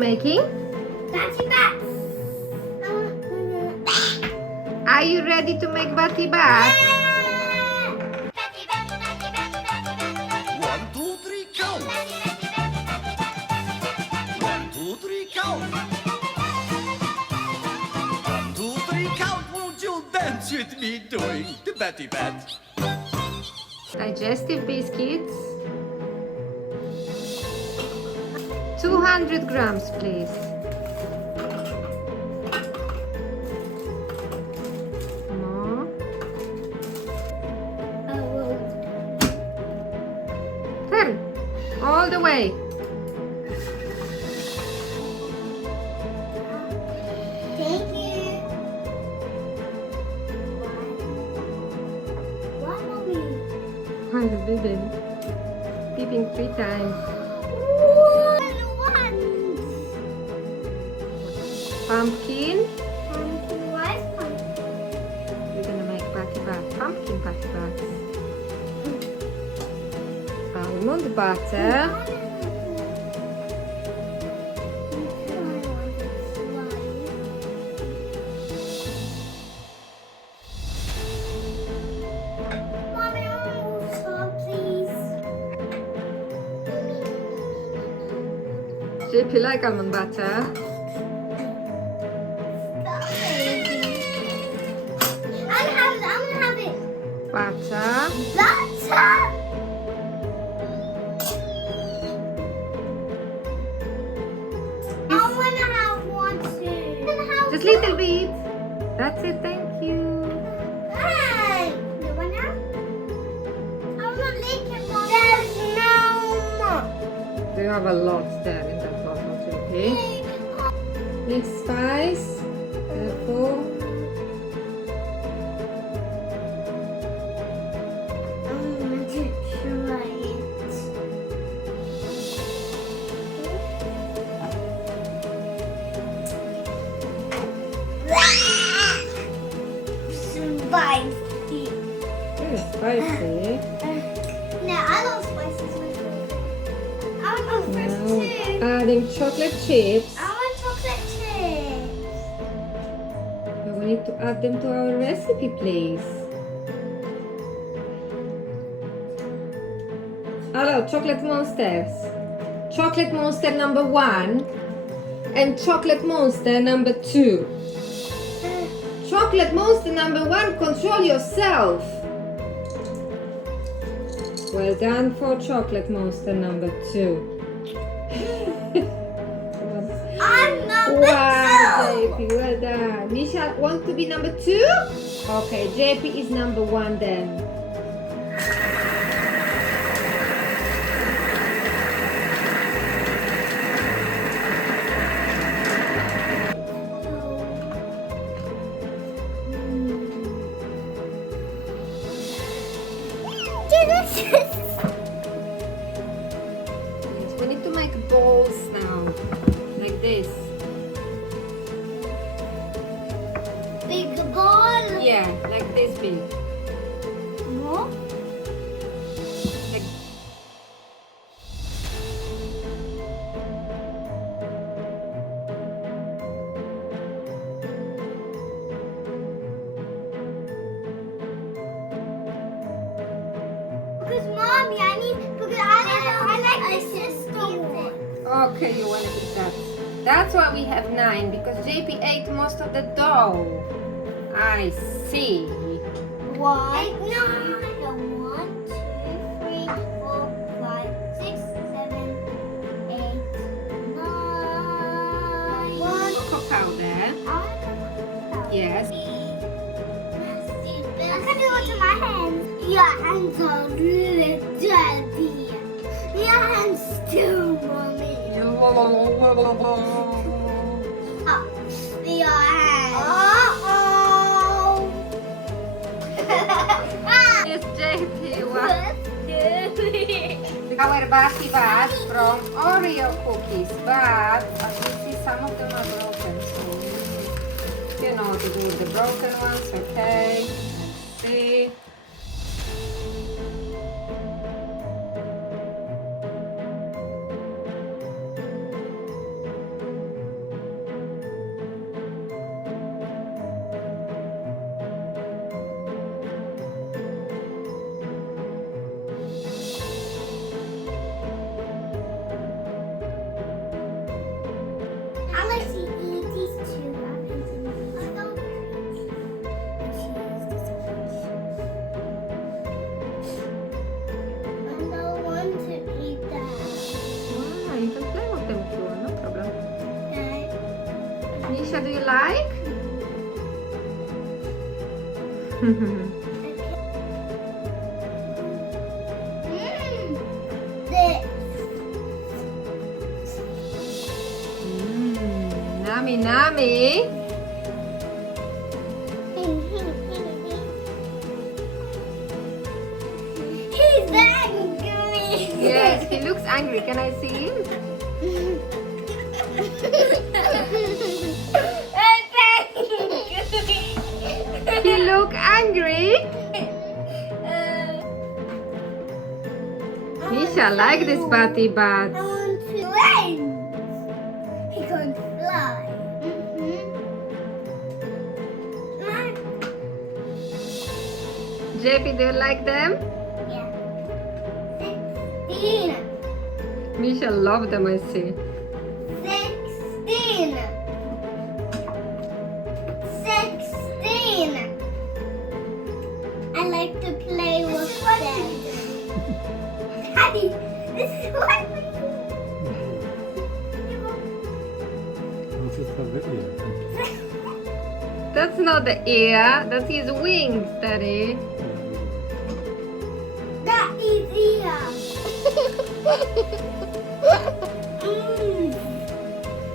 making? Batty bats. Are you ready to make batty bat? Batty, batty, batty, batty, batty, batty. 1, 2, 3, count. 1, 2, 3, count. 1, 2, 3, count. Won't you dance with me doing the Batty Bat? Digestive biscuits. 200 grams, please. More. Turn. All the way. Thank you. One more. I'm beeping. Beeping 3 times. Pumpkin. We're gonna make batty bat. Pumpkin batty bats. Almond butter. JP like almond butter. Butter. Just little bit. That's it, thank you. You have a lot there in that bottle, JP. Mix spice. Careful. Spicy. Very spicy. No, I love spices. I want first too. Now adding chocolate chips. I want chocolate chips. But we need to add them to our recipe, please. Hello, chocolate monsters. Chocolate monster number 1 and chocolate monster number 2. Chocolate monster number 1, control yourself. Well done for chocolate monster number 2. I'm number Wow, 2. JP, well done. Misha want to be number 2? Okay, JP is number 1 then. Delicious. Yes, we need to make balls now, like this. Big ball. Yeah, like this big. More? Like Because mommy, because I like the sister one. okay, you want to eat that. That's why we have 9 because JP ate most of the dough. I see. One, no, 1, 2, 3, 4, 5, 6, 7, 8, 9. Cocoa powder. Yes. I can do it to my hands. Your hands are really dirty. Your hands too, mommy. Your hands. Uh-oh. Yes, JP. What? Our batty bat from Oreo cookies, but as you see, some of them are broken. So you know what to do with the broken ones, okay? Let's see. like? This. Nummy, nummy. He's angry. Yes, he looks angry. Can I see him? He look angry. Misha like this batty bat. I want to play. He can't fly. JP, do you like them? Yeah. 16. Misha love them, I see. 16. 16. I like to play with them. Daddy, this is what we This is the video. That's not the ear, that's his wings, Daddy. That is here.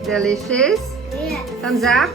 Delicious. Yeah. Thumbs up.